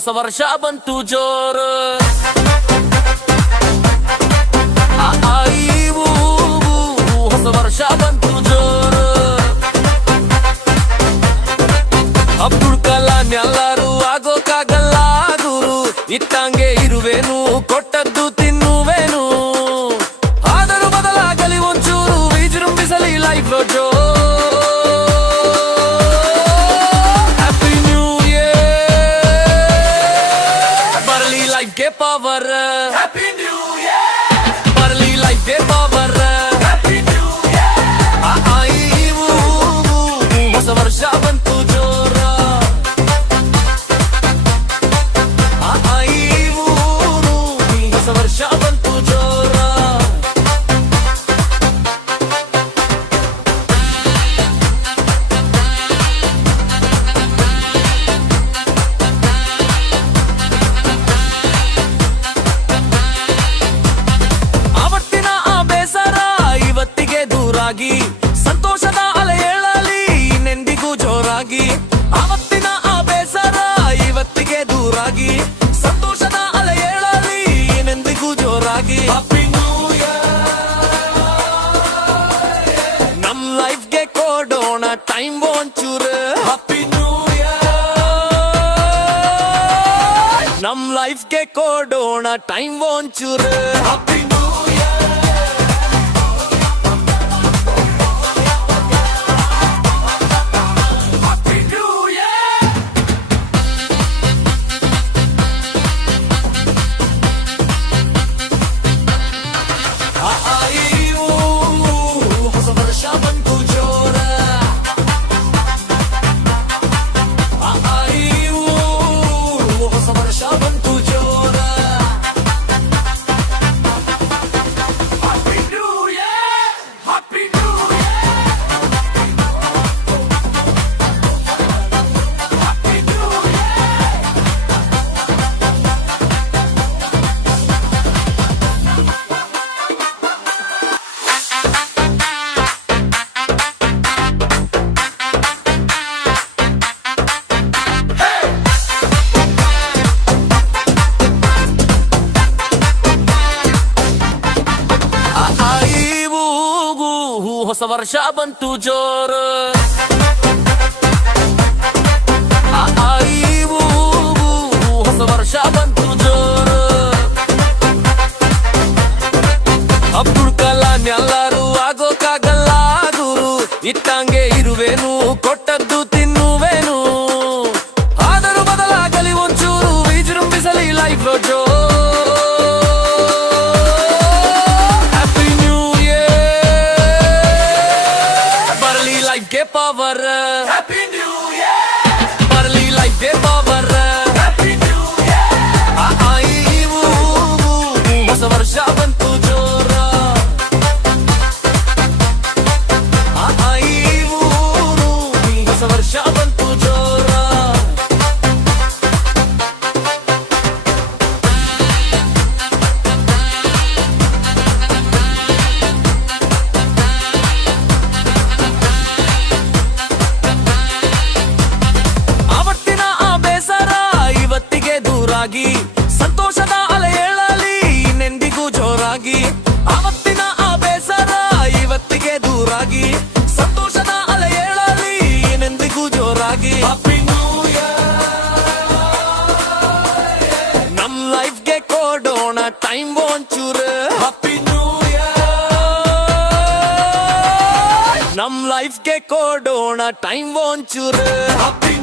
ಹೊಸ ವರ್ಷ ಬಂತು ಜೋರು. ಹೊಸ ವರ್ಷ ಬಂತು ಜೋರು. ಅಬ್ದುಲ್ ಕಲಾಂ ಎಲ್ಲರೂ ಆಗೋಕ್ಕಾಗಲ್ಲ ಗುರು. ಇಟ್ಟಂಗೆ ಇರುವೇನು, ಕೊಟ್ಟದ್ದು ತಿನ್ನುವೇನು. ಆದರೂ ಬದಲಾಗಲಿ ಒಂಚೂರು, ವಿಜೃಂಭಿಸಲಿ ಲೈಫ್ ಜೋ. ಹ್ಯಾಪಿ ನ್ಯೂ ಇಯರ್, ಬರಲಿ ಲೈಫ್ಗೆ ಪವರ್. ಹ್ಯಾಪಿ ನ್ಯೂ ಇಯರ್, ಬರಲಿ ಲೈಫ್ಗೆ ಪವರ್. ಹ್ಯಾಪಿ ನ್ಯೂ ಇಯರ್, ಹೊಸ ವರ್ಷ ಬಂತು ಜೋರ. ಹೊಸ ವರ್ಷ ಬಂತು ಜೋರ. ಆವತ್ತಿನ ಆ ಬೇಸರ ಇವತ್ತಿಗೆ ದೂರಾಗಿ, ಸಂತೋಷದ ಅಲೆ ಏಳಲಿ ನೆಂದಿಗೂ ಜೋರಾಗಿ. ಆವತ್ತಿನ ಆ ಬೇಸರ ಇವತ್ತಿಗೆ ದೂರಾಗಿ, ಸಂತೋಷದ ಅಲೆ ಏಳಲಿ ನೆಂದಿಗೂ ಜೋರಾಗಿ. ಹ್ಯಾಪಿ ನ್ಯೂ ಇಯರ್, ನಮ್ ಲೈಫ್ಗೆ ಕೊಡೋಣ ಟೈಮ್ ಒಂಚೂರು. ಹ್ಯಾಪಿ ನ್ಯೂ ಇಯರ್, ನಮ್ ಲೈಫ್ಗೆ ಕೊಡೋಣ ಟೈಮ್ ಒಂಚೂರು. Happy new year, happy new year. ಹೊಸ ವರ್ಷ ಬಂತು ಜೋರ. ಹೊಸ ವರ್ಷ ಬಂತು ಜೋರ. Happy new year, happy new happy new ಹೊಸ ವರ್ಷ ಬಂತು ಜೋರು. ಹೊಸ ವರ್ಷ ಬಂತು ಜೋರು. ಅಬ್ದುಲ್ ಕಲಾಂ ಎಲ್ಲರೂ ಆಗೋಕ್ಕಾಗಲ್ಲ ಗುರು. ಇಟ್ಟಂಗೆ ಇರುವೇನು, ಕೊಟ್ಟದ್ದು ತಿನ್ನುವೇನು. ಆದರೂ ಬದಲಾಗಲಿ ಒಂಚೂರು, ವಿಜೃಂಭಿಸಲಿ ಲೈಫ್ ಜೋ. ಲೈಫ್ಗೆ ಪವರ್. ಹ್ಯಾಪಿ ನ್ಯೂ ಇಯರ್, ಬರಲಿ ಲೈಫ್ಗೆ ಪವರ್. ಹ್ಯಾಪಿ ನ್ಯೂ ಇಯರ್, ಹೊಸ ವರ್ಷ ಬಂತು ಜೋರ. ಹೊಸ ವರ್ಷ ಬಂತು ಜೋರ. ಆವತ್ತಿನ ಆ ಬೇಸರ ಇವತ್ತಿಗೆ ದೂರಾಗಿ, ಸಂತೋಷದ ಅಲೆ ಏಳಲಿ ನೆಂದಿಗೂ ಜೋರಾಗಿ. ಆವತ್ತಿನ ಆ ಬೇಸರ ಇವತ್ತಿಗೆ ದೂರಾಗಿ, ಸಂತೋಷದ ಅಲೆ ಏಳಲಿ ನೆಂದಿಗೂ ಜೋರಾಗಿ. ಹ್ಯಾಪಿ ನ್ಯೂ ಇಯರ್, ನಮ್ ಲೈಫ್ಗೆ ಕೊಡೋಣ ಟೈಮ್ ಒಂಚೂರು. ಹ್ಯಾಪಿ ನ್ಯೂ ಇಯರ್, ನಮ್ ಲೈಫ್ಗೆ ಕೊಡೋಣ ಟೈಮ್ ಒಂಚೂರು. ಹ್ಯಾಪಿ